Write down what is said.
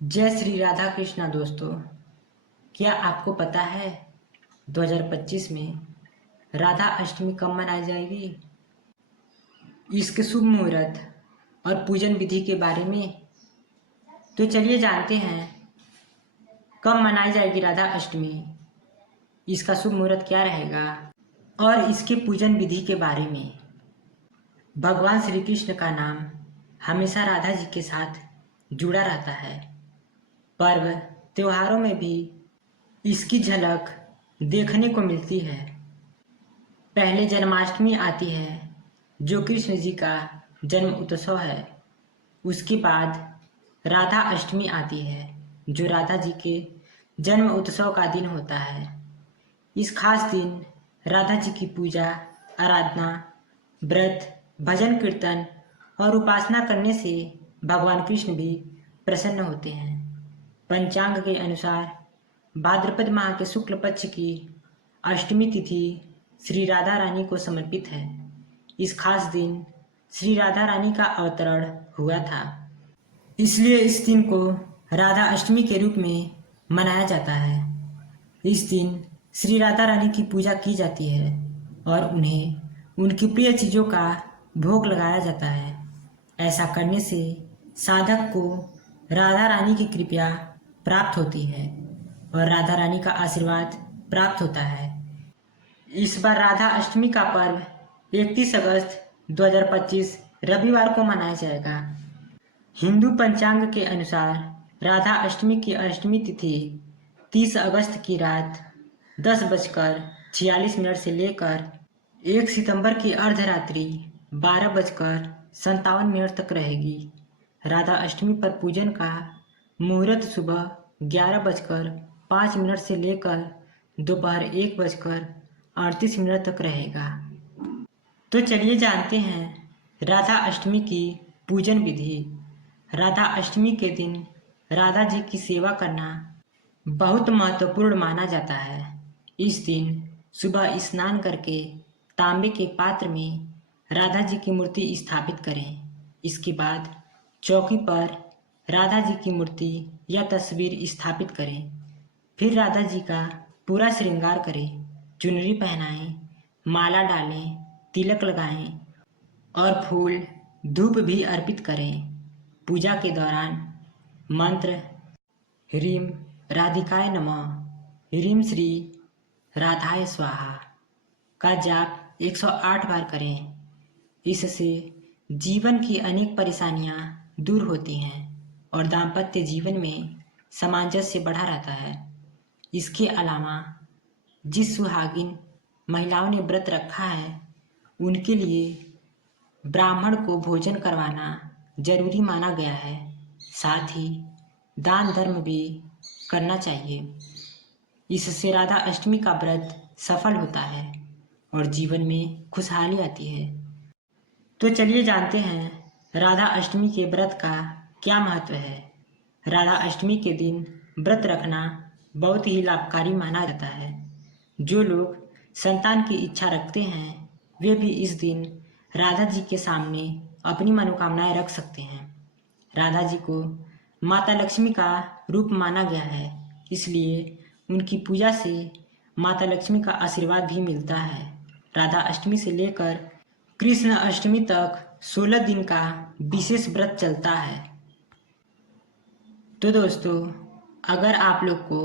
जय श्री राधा कृष्णा दोस्तों। क्या आपको पता है 2025 में राधा अष्टमी कब मनाई जाएगी? इसके शुभ मुहूर्त और पूजन विधि के बारे में तो चलिए जानते हैं। कब मनाई जाएगी राधा अष्टमी, इसका शुभ मुहूर्त क्या रहेगा और इसके पूजन विधि के बारे में। भगवान श्री कृष्ण का नाम हमेशा राधा जी के साथ जुड़ा रहता है। पर्व त्योहारों में भी इसकी झलक देखने को मिलती है। पहले जन्माष्टमी आती है जो कृष्ण जी का जन्म उत्सव है। उसके बाद राधा अष्टमी आती है जो राधा जी के जन्म उत्सव का दिन होता है। इस खास दिन राधा जी की पूजा, आराधना, व्रत, भजन कीर्तन और उपासना करने से भगवान कृष्ण भी प्रसन्न होते हैं। पंचांग के अनुसार भाद्रपद माह के शुक्ल पक्ष की अष्टमी तिथि श्री राधा रानी को समर्पित है। इस खास दिन श्री राधा रानी का अवतरण हुआ था, इसलिए इस दिन को राधा अष्टमी के रूप में मनाया जाता है। इस दिन श्री राधा रानी की पूजा की जाती है और उन्हें उनकी प्रिय चीज़ों का भोग लगाया जाता है। ऐसा करने से साधक को राधा रानी की कृपा प्राप्त होती है और राधा रानी का आशीर्वाद प्राप्त होता है। इस बार राधा अष्टमी का पर्व 31 अगस्त 2025 रविवार को मनाया जाएगा। हिंदू पंचांग के अनुसार राधा अष्टमी की अष्टमी तिथि 30 अगस्त की रात 10:46 से लेकर 1 सितंबर की अर्धरात्रि 12:57 तक रहेगी। राधा अष्टमी पर पूजन का मुहूर्त सुबह 11:05 से लेकर दोपहर 1:38 तक रहेगा। तो चलिए जानते हैं राधा अष्टमी की पूजन विधि। राधा अष्टमी के दिन राधा जी की सेवा करना बहुत महत्वपूर्ण माना जाता है। इस दिन सुबह स्नान करके तांबे के पात्र में राधा जी की मूर्ति स्थापित करें। इसके बाद चौकी पर राधा जी की मूर्ति या तस्वीर स्थापित करें। फिर राधा जी का पूरा श्रृंगार करें, चुनरी पहनाएं, माला डालें, तिलक लगाएं और फूल धूप भी अर्पित करें। पूजा के दौरान मंत्र ह्रीम राधिकाय नमः, ह्रीम श्री राधाय स्वाहा का जाप 108 बार करें। इससे जीवन की अनेक परेशानियां दूर होती हैं और दाम्पत्य जीवन में सामंजस्य बढ़ा रहता है। इसके अलावा जिस सुहागिन महिलाओं ने व्रत रखा है उनके लिए ब्राह्मण को भोजन करवाना जरूरी माना गया है। साथ ही दान धर्म भी करना चाहिए। इससे राधा अष्टमी का व्रत सफल होता है और जीवन में खुशहाली आती है। तो चलिए जानते हैं राधा अष्टमी के व्रत का क्या महत्व है। राधा अष्टमी के दिन व्रत रखना बहुत ही लाभकारी माना जाता है। जो लोग संतान की इच्छा रखते हैं वे भी इस दिन राधा जी के सामने अपनी मनोकामनाएं रख सकते हैं। राधा जी को माता लक्ष्मी का रूप माना गया है, इसलिए उनकी पूजा से माता लक्ष्मी का आशीर्वाद भी मिलता है। राधा अष्टमी से लेकर कृष्ण अष्टमी तक 16 दिन का विशेष व्रत चलता है। तो दोस्तों, अगर आप लोग को